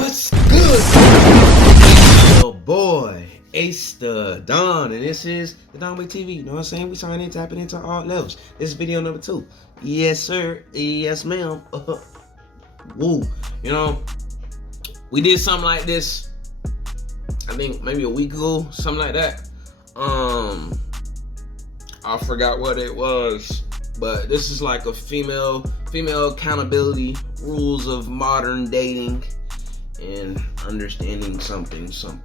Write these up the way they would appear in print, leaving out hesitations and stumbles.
What's good? Your boy, Ace the Don, and this is the Don Way TV. You know what I'm saying? We signing in, tapping into all levels. This is video number 2. Yes, sir. Yes, ma'am. Woo. You know, we did something like this, I think maybe a week ago, something like that. I forgot what it was, but this is like a female accountability, rules of modern dating, and understanding something. So,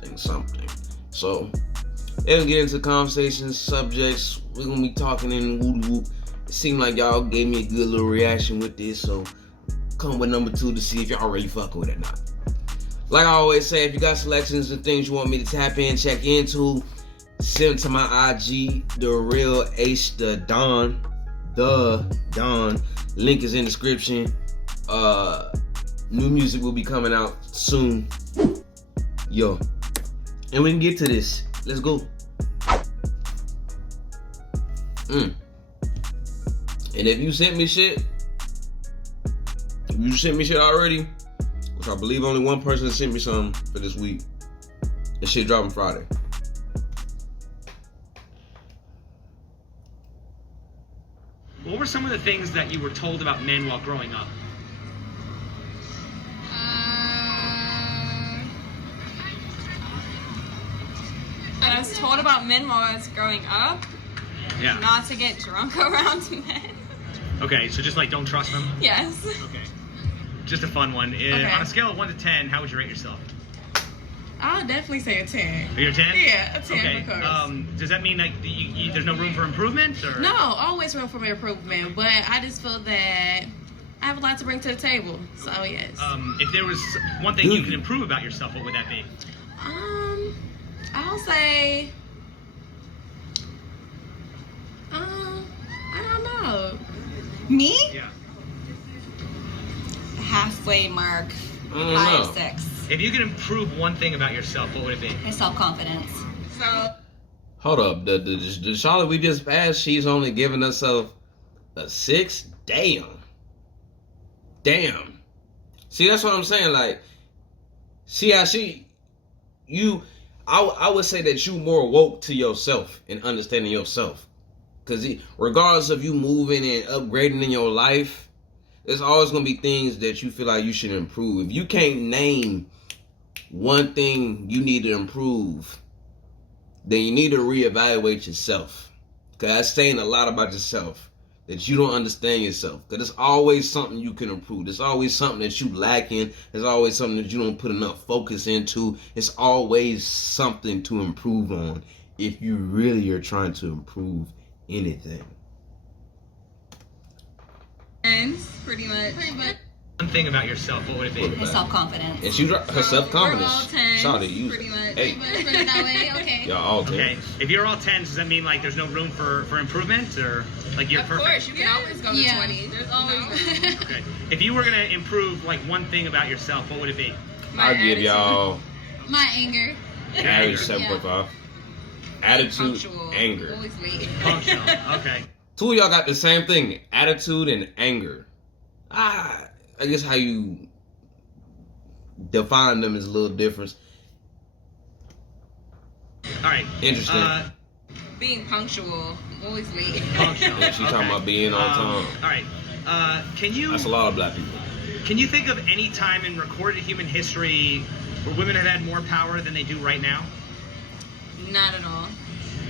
they're gonna get into conversations, subjects. We're gonna be talking in whoop. It seemed like y'all gave me a good little reaction with this, so come with number 2 to see if y'all really fucking with it or not. Like I always say, if you got selections and things you want me to tap in, check into, send to my IG, the real AceTheDon, the Don. Link is in the description. New music will be coming out soon. Yo. And we can get to this. Let's go. And if you sent me shit, already, which I believe only one person sent me something for this week, this shit dropping Friday. What were some of the things that you were told about men while growing up? I was told about men while I was growing up. Yeah. Not to get drunk around men. Okay, so just like don't trust them? Yes. Okay. Just a fun one. Okay. On a scale of 1 to 10, how would you rate yourself? I would definitely say a 10. Are you a 10? Yeah, a 10 okay. of course. Does that mean like there's no room for improvement? Or? No, always room for improvement, but I just feel that I have a lot to bring to the table, so yes. If there was one thing you could improve about yourself, what would that be? I'll say, I don't know. Me? Yeah. Halfway mark. I don't 5 know. or 6. If you could improve one thing about yourself, what would it be? My self-confidence. So, Hold up, the Charlotte we just passed, she's only giving herself a 6? Damn. See, that's what I'm saying, like, see how I would say that you more woke to yourself and understanding yourself. Because regardless of you moving and upgrading in your life, there's always going to be things that you feel like you should improve. If you can't name one thing you need to improve, then you need to reevaluate yourself. Because that's saying a lot about yourself, that you don't understand yourself. Because there's always something you can improve. There's always something that you lack in. There's always something that you don't put enough focus into. It's always something to improve on if you really are trying to improve anything. pretty much. One thing about yourself, what would it be? My self-confidence. And she's her self-confidence. We're all 10s, Shawty, you. pretty much. Hey, Put it that way, okay. y'all all 10. Okay. If you're all 10s, does that mean like there's no room for improvement, or like you're Of perfect? course, you can always go to 20. There's always room. Okay. If you were gonna improve like one thing about yourself, what would it be? I'll give y'all My anger. average 7.5. Attitude, Punctual. anger. Always late. Functional. Okay. 2 of y'all got the same thing, attitude and anger. I guess how you define them is a little different. All right. Interesting. Being punctual. Always late. Functional. Yeah, she talking about being on time. All right. Can you? That's a lot of black people. Can you think of any time in recorded human history where women have had more power than they do right now? Not at all.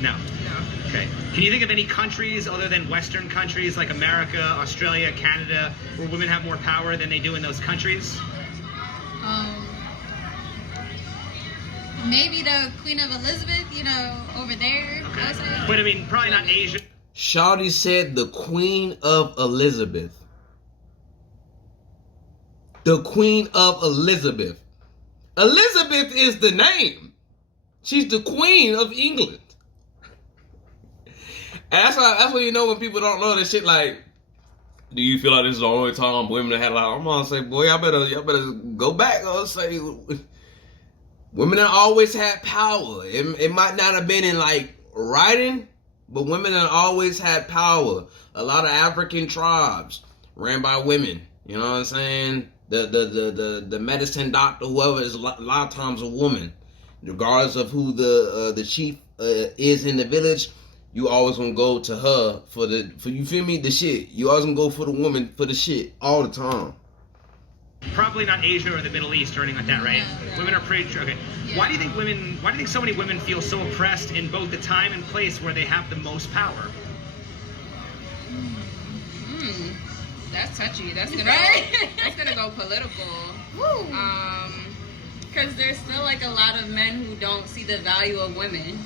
No. No. Okay. Can you think of any countries other than Western countries like America, Australia, Canada, where women have more power than they do in those countries? Maybe the Queen of Elizabeth, over there. Okay. But I mean, probably not Asia. Shawty said the Queen of Elizabeth. The Queen of Elizabeth. Elizabeth is the name. She's the Queen of England. And that's what you know when people don't know this shit. Like, do you feel like this is the only time women have had a lot? I'm gonna say, boy, y'all better go back. I'll say, women have always had power. It might not have been in like writing, but women have always had power. A lot of African tribes ran by women. You know what I'm saying? the medicine doctor, whoever, is a lot of times a woman. Regardless of who the chief is in the village, you always gonna go to her for you feel me, the shit. You always gonna go for the woman for the shit all the time. Probably not Asia or the Middle East or anything like that, right? No. Women are pretty okay. Yeah. Why do you think so many women feel so oppressed in both the time and place where they have the most power? That's touchy. That's gonna Right? that's gonna go political. Woo. Because there's still like a lot of men who don't see the value of women.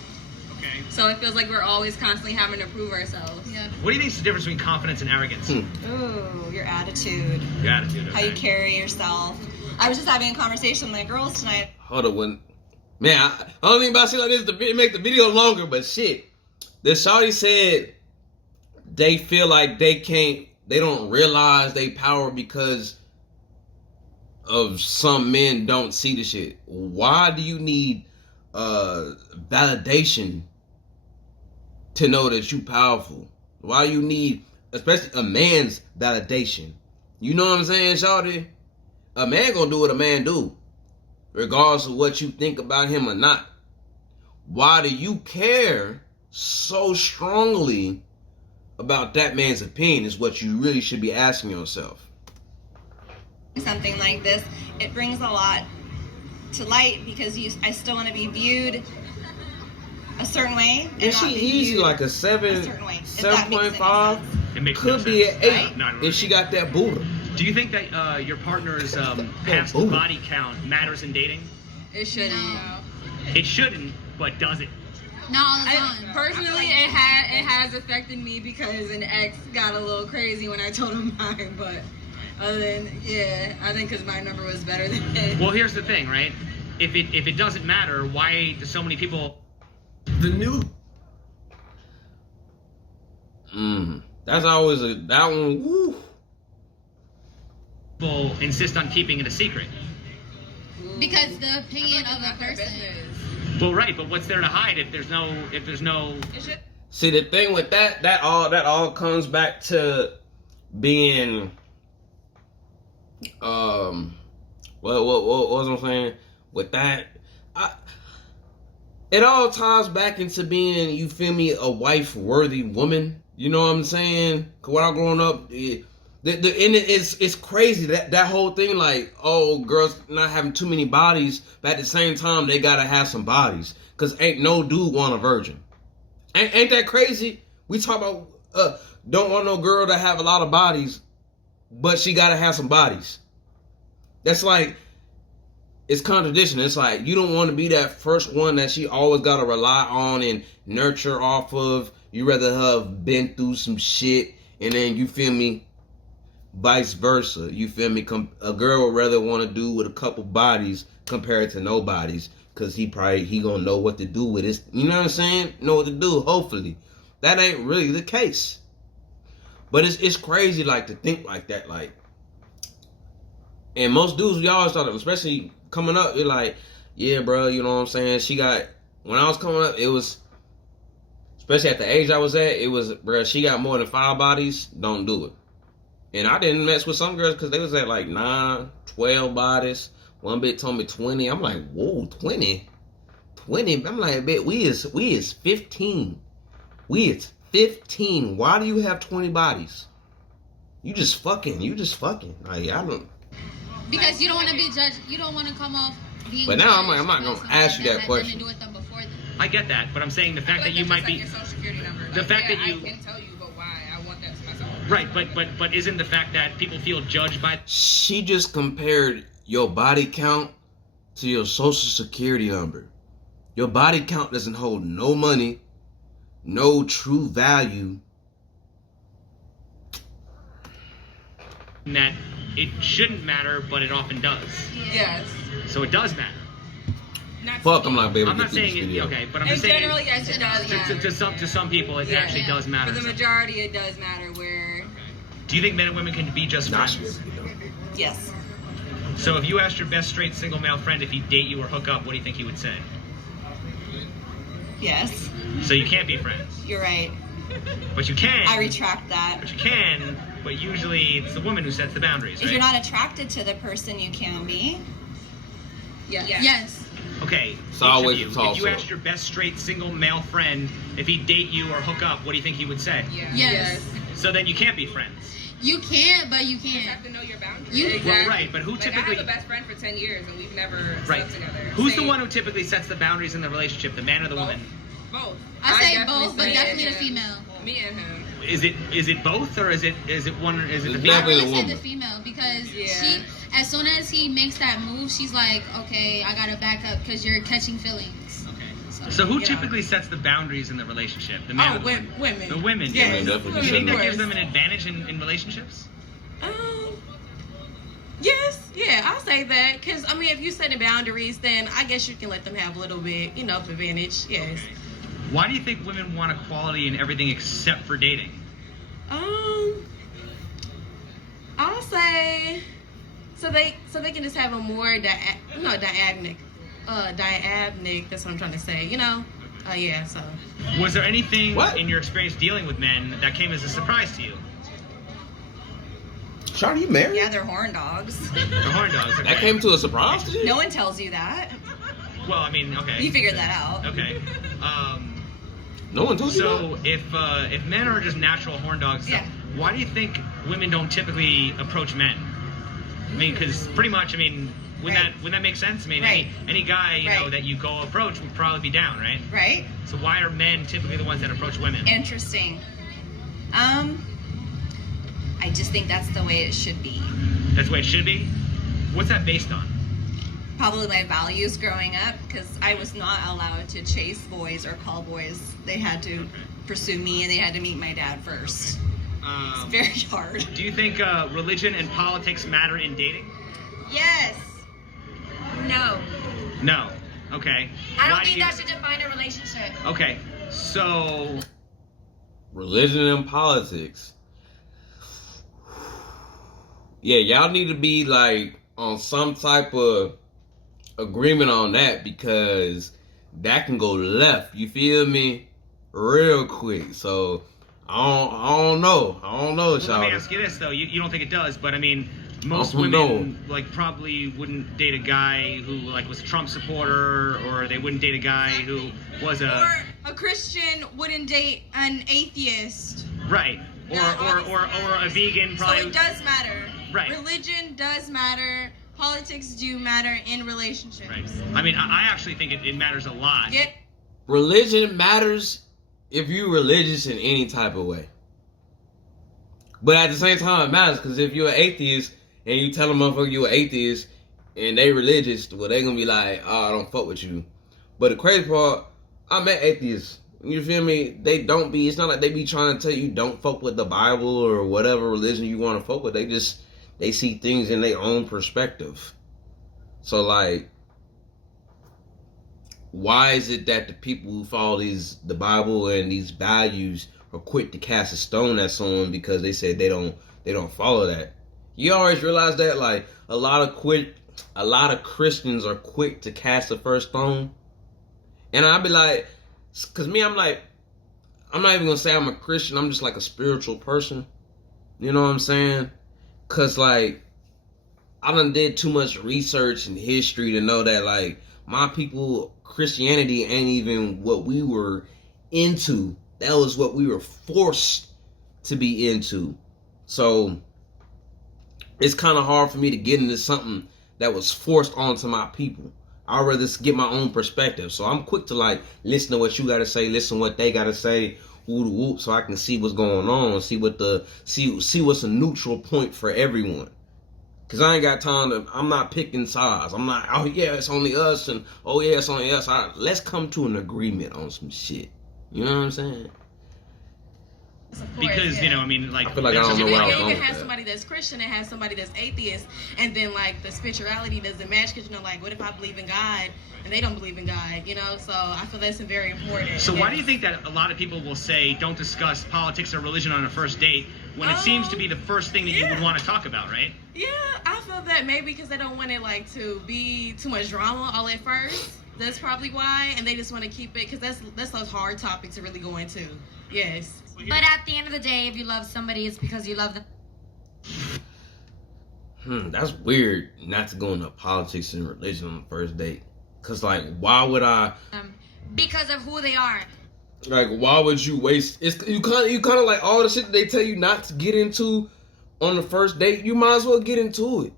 Okay. So it feels like we're always constantly having to prove ourselves. Yeah. What do you think is the difference between confidence and arrogance? Ooh, your attitude. Your attitude. How you Okay. carry yourself. I was just having a conversation with my girls tonight. Hold on, man, I don't think about shit like this to make the video longer, but shit. The shawty said they feel like they don't realize they power because of some men don't see the shit. Why do you need validation to know that you powerful? Why you need, especially a man's validation? You know what I'm saying, shawty? A man gonna do what a man do, regardless of what you think about him or not. Why do you care so strongly about that man's opinion is what you really should be asking yourself. Something like this, it brings a lot to light because I still want to be viewed a certain way. And she easy like a a 7, certain way, if that makes any 7.5. sense. It makes no Could be sense. an 8 Right? Not really. if she got that Buddha. Do you think that your partner's past Ooh. body count matters in dating? It shouldn't. No. It shouldn't, but does it? Not all the time. Personally, it has affected me because an ex got a little crazy when I told him mine. But other than I think because my number was better than his. Well, here's the thing, right? If it doesn't matter, why do so many people? The new. That's always that one. Woo. People insist on keeping it a secret. Because the opinion of a person. Well, right, but what's there to hide if there's no? See, the thing with that all comes back to being what was I saying with that? It all ties back into being, you feel me, a wife-worthy woman. You know what I'm saying? Cause when I growing up, it's crazy that whole thing, like, oh, girls not having too many bodies, but at the same time they gotta have some bodies, cause ain't no dude want a virgin. Ain't that crazy? We talk about don't want no girl to have a lot of bodies, but she gotta have some bodies. That's like, it's contradiction. It's like you don't want to be that first one that she always gotta rely on and nurture off of. You rather have been through some shit, and then, you feel me, vice versa. You feel me? A girl would rather want to do with a couple bodies compared to no bodies, because he gonna know what to do with it. You know what I'm saying? Know what to do, hopefully. That ain't really the case. But it's crazy, like, to think like that, like. And most dudes, we always thought, especially coming up, you're like, yeah, bro, you know what I'm saying? When I was coming up, it was, especially at the age I was at, it was, bro, she got more than 5 bodies, don't do it. And I didn't mess with some girls because they was at like 9, 12 bodies. One bit told me 20. I'm like, whoa, 20? 20? I'm like, bitch, we is 15. We is 15. Why do you have 20 bodies? You just fucking. Like, I don't. Because you don't want to be judged. You don't want to come off being. But now I'm judged not about gonna ask you something that had question. nothing to do with them before then. I get that, but I'm saying the fact that you might be. Your social security number. The fact that you. I can tell you, but why? I want that to myself. Right, but isn't the fact that people feel judged by? She just compared your body count to your social security number. Your body count doesn't hold no money, no true value. That it shouldn't matter, but it often does. Yes. So it does matter. Not Fuck, to I'm me. not able I'm to not get through this saying it. video. Okay, but I'm And just saying. generally, yes, it does matter. To some people, it Yeah. actually does matter. For the majority, it does matter. Where Do you think men and women can be just Nah, friends? Yes. So if you asked your best straight single male friend if he'd date you or hook up, what do you think he would say? Yes. So you can't be friends. You're right. But you can. I retract that. But you can. But usually it's the woman who sets the boundaries, right? If you're not attracted to the person, you can be. Yes. Okay. It's always if also. you asked your best straight single male friend if he'd date you or hook up, what do you think he would say? Yeah. Yes. So then you can't be friends. You can't, but you You can. have to know your boundaries. You- Well, right, but who Like, typically? I have a best friend for 10 years and we've never Right. slept together. Who's the Same- one who typically sets the boundaries in the relationship, the man or the Both. woman? Both. I say definitely both, but say definitely him. the female. Me and him. Is it both or is it one? Is it the It's female? I definitely would the say woman. the female because Yeah. she, as soon as he makes that move, she's like, okay, I gotta back up because you're catching feelings. Okay. So who Yeah. typically sets the boundaries in the relationship? The man or the woman? Women. The women. Yes. Women definitely Do you think that Women. gives them an advantage in relationships? Yes, yeah, I'll say that. Because, I mean, if you set the boundaries, then I guess you can let them have a little bit, of advantage. Yes. Okay. Why do you think women want equality in everything except for dating? I'll say so they can just have a more diagnic. That's what I'm trying to say. Yeah. So Was there anything What? in your experience dealing with men that came as a surprise to you? Charlie, you married? Yeah, they're horn dogs. The horn dogs. Okay. That came to a surprise to you? No one tells you that. Well, I mean, okay. You figured that out. Okay. No one told you So if men are just natural horn dogs, Yeah. why do you think women don't typically approach men? I mean, because pretty much, wouldn't Right. that make sense? I mean, Right. any guy Right. that you go approach would probably be down, right? Right? So why are men typically the ones that approach women? Interesting. I just think that's the way it should be. That's the way it should be. What's that based on? Probably my values growing up, because I was not allowed to chase boys or call boys. They had to pursue me, and they had to meet my dad first. It's very hard. Do you think religion and politics matter in dating? Yes. No. No. Okay. Why do you... should define a relationship. Okay. So Religion and politics. Yeah, y'all need to be like on some type of agreement on that because that can go left. You feel me? Real quick. So I don't know. Well, y'all. let me ask you this though. You don't think it does, but I mean, most Oh, women probably wouldn't date a guy who was a Trump supporter, or they wouldn't date a guy who was Or a Christian wouldn't date an atheist. right, or a vegan probably. So it does matter. Right. Religion does matter. Politics do matter in relationships. Right. I mean, I actually think it matters a lot. Yeah. Religion matters if you're religious in any type of way. But at the same time, it matters because if you're an atheist and you tell a motherfucker you're an atheist and they religious, well, they gonna be like, oh, I don't fuck with you. But the crazy part, I met atheists. You feel me? They don't be, it's not like they be trying to tell you don't fuck with the Bible or whatever religion you want to fuck with. They see things in their own perspective. So, like, why is it that the people who follow the Bible and these values are quick to cast a stone at someone because they said they don't follow that? You always realize that, like, a lot of Christians are quick to cast the first stone. And I'd be like, cause me, I'm not even gonna say I'm a Christian. I'm just like a spiritual person. You know what I'm saying? Cause like, I done did too much research and history to know that like my people, Christianity ain't even what we were into. That was what we were forced to be into. So it's kind of hard for me to get into something that was forced onto my people. I'd rather get my own perspective. So I'm quick to like listen to what you gotta say, listen to what they gotta say, whoop whoop, so I can see what's going on, see what's a neutral point for everyone. Cause I ain't got time to. I'm not picking sides. I'm not. Oh yeah, it's only us, and oh yeah, it's only us. Let's come to an agreement on some shit. You know what I'm saying? Because I mean, like, I feel like I don't know you where I was can going with have that. somebody that's Christian and have somebody that's atheist, and then like the spirituality doesn't match because like, what if I believe in God and they don't believe in God? So I feel that's very important. So why do you think that a lot of people will say don't discuss politics or religion on a first date when it seems to be the first thing that you would want to talk about, right? Yeah, I feel that maybe because they don't want it like to be too much drama all at first. That's probably why, and they just want to keep it because that's a hard topic to really go into. Yes. But at the end of the day, if you love somebody, it's because you love them. That's weird not to go into politics and religion on the first date. Cause like, why would I? Because of who they are. Like, why would you waste? You kind of like all the shit that they tell you not to get into on the first date. You might as well get into it.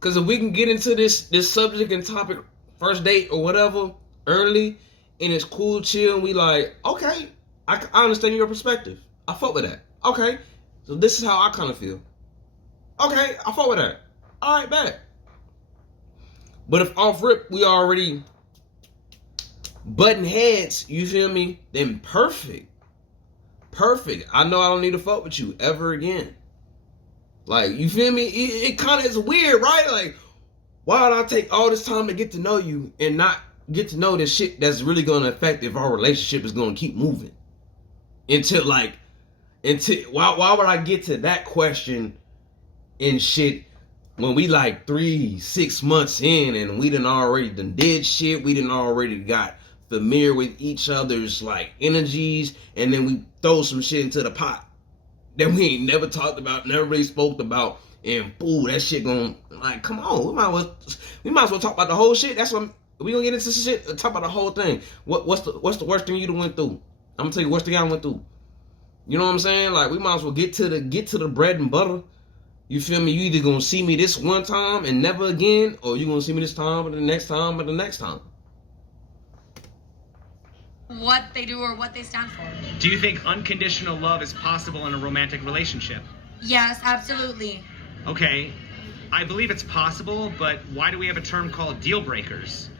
Cause if we can get into this subject and topic first date or whatever early, and it's cool, chill, and we like, okay, I understand your perspective. I fuck with that. Okay, so this is how I kind of feel. Okay, I fuck with that. All right, bet. But if off rip we already button heads, you feel me? Then perfect. I know I don't need to fuck with you ever again. Like, you feel me? It kind of is weird, right? Like, why would I take all this time to get to know you and not get to know this shit that's really going to affect if our relationship is going to keep moving? Why would I get to that question and shit when we like 3-6 months in and we done did shit, we done already got familiar with each other's like energies, and then we throw some shit into the pot that we ain't never talked about, never really spoke about, and boo, that shit gon' like, come on, we might as well talk about the whole shit. That's what we gonna get into shit, talk about the whole thing. What's the worst thing you done went through? I'm gonna tell you the worst thing I went through. You know what I'm saying? Like, we might as well get to the bread and butter. You feel me? You either gonna see me this one time and never again, or you gonna see me this time, or the next time, or the next time. What they do or what they stand for. Do you think unconditional love is possible in a romantic relationship? Yes, absolutely. Okay, I believe it's possible, but why do we have a term called deal breakers?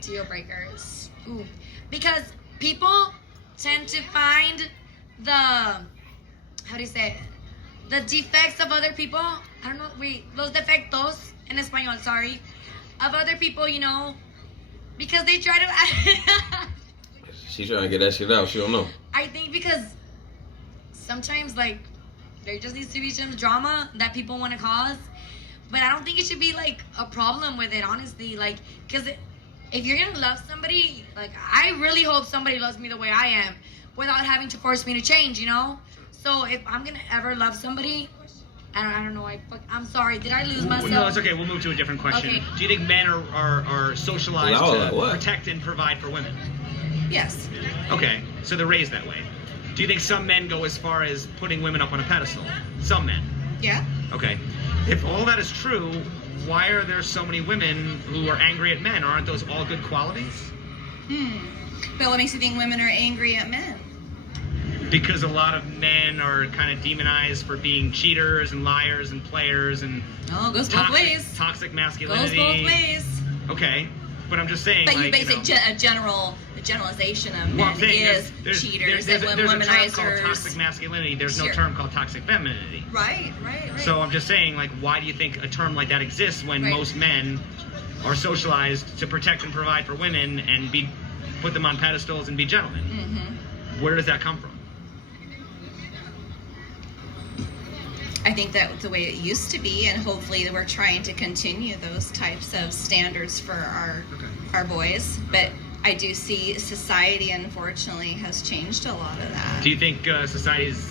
Deal breakers. Ooh. Because people tend to find the defects of other people. I don't know, los defectos en español, sorry. Of other people, you know, because they try to... She's trying to get that shit out. She don't know. I think because sometimes, like, there just needs to be some drama that people want to cause. But I don't think it should be, like, a problem with it, honestly. Like, because if you're going to love somebody, like, I really hope somebody loves me the way I am without having to force me to change, you know? So if I'm going to ever love somebody, I don't know. I'm sorry. Did I lose myself? No, it's okay. We'll move to a different question. Okay. Do you think men are socialized to protect and provide for women? Yes. Okay, so they're raised that way. Do you think some men go as far as putting women up on a pedestal? Some men. Yeah. Okay. If all that is true, why are there so many women who are angry at men? Aren't those all good qualities? But what makes you think women are angry at men? Because a lot of men are kind of demonized for being cheaters and liars and players and goes both ways. Toxic masculinity. Goes both ways. Okay, but I'm just saying. But like, you basically a generalization of men is cheaters and womanizers. There's a term called toxic masculinity. There's no term called toxic femininity. Right. So I'm just saying, like, why do you think a term like that exists when most men are socialized to protect and provide for women and put them on pedestals and be gentlemen? Mm-hmm. Where does that come from? I think that's the way it used to be, and hopefully we're trying to continue those types of standards for our boys. But I do see society, unfortunately, has changed a lot of that. Do you think society's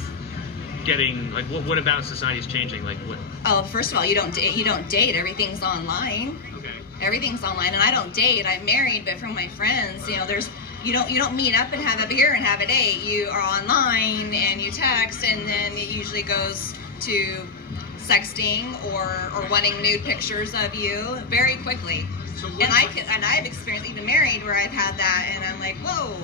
getting, like, what about society's changing? Like, what? Oh, first of all, you don't date. Everything's online. Okay. Everything's online, and I don't date. I'm married, but from my friends, you know, you don't meet up and have a beer and have a date. You are online and you text, and then it usually goes to sexting or wanting nude pictures of you very quickly. So I've experienced, even married, where I've had that, and I'm like, whoa.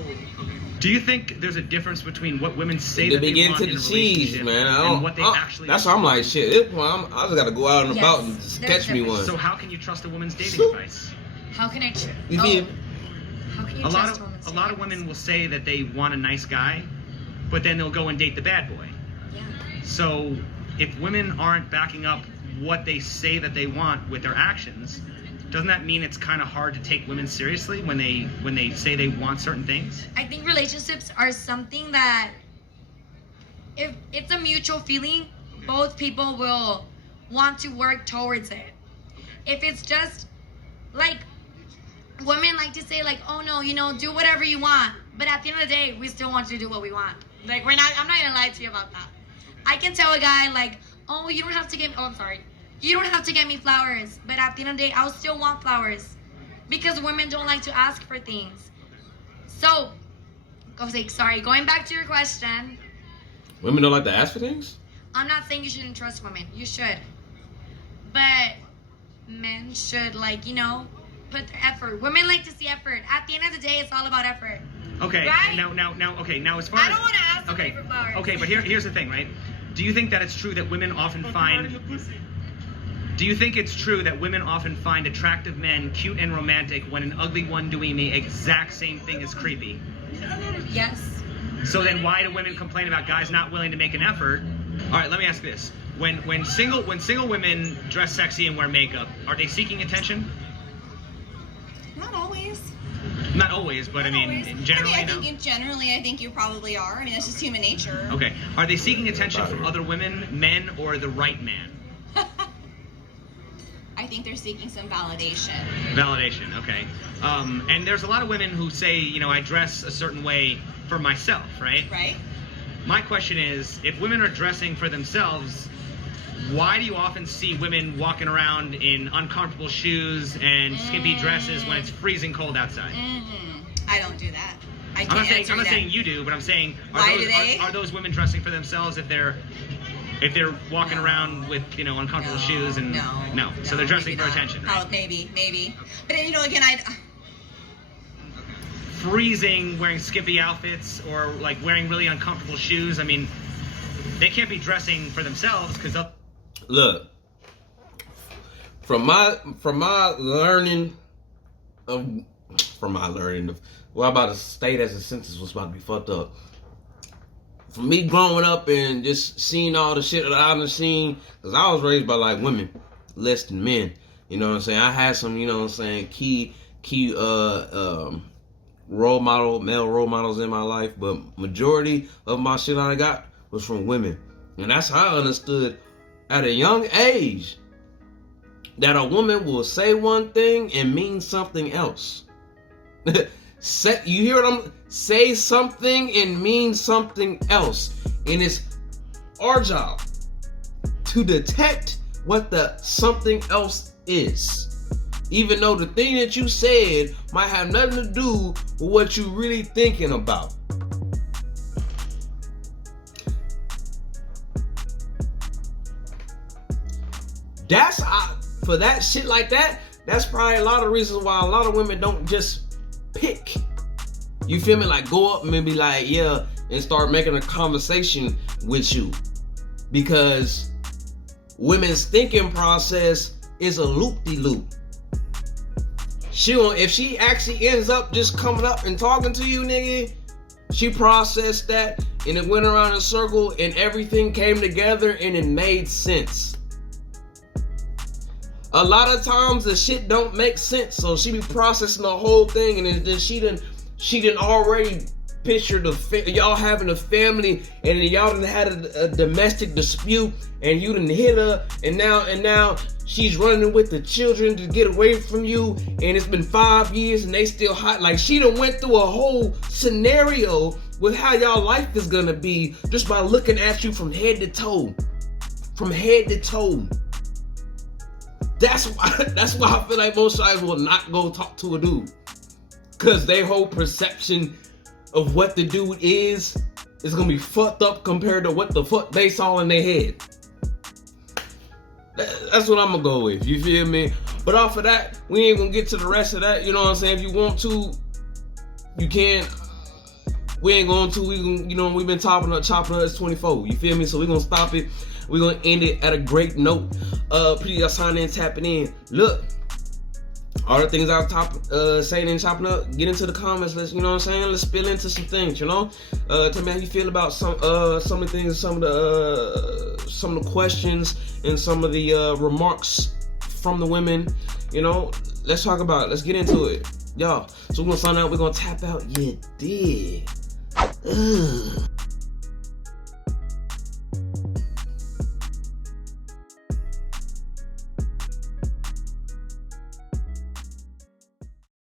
Do you think there's a difference between what women say that they want in a relationship and what they actually? That's why I'm like, shit. I just gotta go out and about and just catch me one. So how can you trust a woman's dating advice? How can I? How can you trust a lot of women will say that they want a nice guy, but then they'll go and date the bad boy. Yeah. So if women aren't backing up what they say that they want with their actions, doesn't that mean it's kind of hard to take women seriously when they say they want certain things? I think relationships are something that, if it's a mutual feeling, both people will want to work towards it. If it's just like, women like to say like, oh no, you know, do whatever you want, but at the end of the day, we still want you to do what we want. Like, I'm not gonna lie to you about that. I can tell a guy, like, oh, you don't have to get me, oh, I'm sorry. You don't have to get me flowers. But at the end of the day, I'll still want flowers. Because women don't like to ask for things. So, going back to your question. Women don't like to ask for things? I'm not saying you shouldn't trust women. You should. But men should, like, you know, put their effort. Women like to see effort. At the end of the day, it's all about effort. Okay, right? now as far as... I don't want to ask somebody for flowers. Okay, but here's the thing, right? Do you think that it's true that women often find... Do you think it's true that women often find attractive men cute and romantic when an ugly one doing the exact same thing is creepy? Yes. So then why do women complain about guys not willing to make an effort? All right, let me ask this. When single women dress sexy and wear makeup, are they seeking attention? Not always. Not always, but I mean, generally, I think you probably are. I mean, that's just human nature. Okay. Are they seeking attention from other women, men, or the right man? I think they're seeking some validation. Validation, okay. And there's a lot of women who say, you know, I dress a certain way for myself, right? Right. My question is, if women are dressing for themselves, why do you often see women walking around in uncomfortable shoes and skimpy dresses when it's freezing cold outside? I don't do that. I'm not saying you do, but I'm saying are those women dressing for themselves if they're walking around with, you know, uncomfortable shoes and no. So they're dressing for attention, right? Oh, maybe. But you know, again, freezing wearing skimpy outfits or like wearing really uncomfortable shoes. I mean, they can't be dressing for themselves because look, from my learning of well, I'm about to state as a sentence was about to be fucked up. For me growing up and just seeing all the shit that I've seen, because I was raised by like women less than men, you know what I'm saying? I had some, you know what I'm saying, key male role models in my life, but majority of my shit I got was from women. And that's how I understood at a young age that a woman will say one thing and mean something else. You hear what I'm say something and mean something else. And it's our job to detect what the something else is. Even though the thing that you said might have nothing to do with what you're really thinking about. For that shit like that, that's probably a lot of reasons why a lot of women don't just pick. You feel me? Like go up and be like, yeah, and start making a conversation with you. Because women's thinking process is a loop-de-loop. If she actually ends up just coming up and talking to you, nigga, she processed that and it went around in a circle and everything came together and it made sense. A lot of times the shit don't make sense, so she be processing the whole thing and then she done already pictured y'all having a family and then y'all done had a domestic dispute and you done hit her and now she's running with the children to get away from you and it's been 5 years and they still hot. Like she done went through a whole scenario with how y'all life is gonna be just by looking at you from head to toe. From head to toe. That's why I feel like most guys will not go talk to a dude. Cause their whole perception of what the dude is gonna be fucked up compared to what the fuck they saw in their head. That's what I'm gonna go with, you feel me? But off of that, we ain't gonna get to the rest of that, you know what I'm saying? If you want to, you can. We ain't going to, we've been chopping up, it's 24, you feel me? So we're gonna stop it. We're gonna end it at a great note. Please y'all sign in, tapping in. Look, all the things I'm saying and chopping up, get into the comments. Let's, you know what I'm saying? Let's spill into some things, you know? Tell me how you feel about some of the things, some of the questions and some of the remarks from the women. You know, let's talk about it. Let's get into it, y'all. So we're gonna sign out. We're gonna tap out. You dig? Ugh.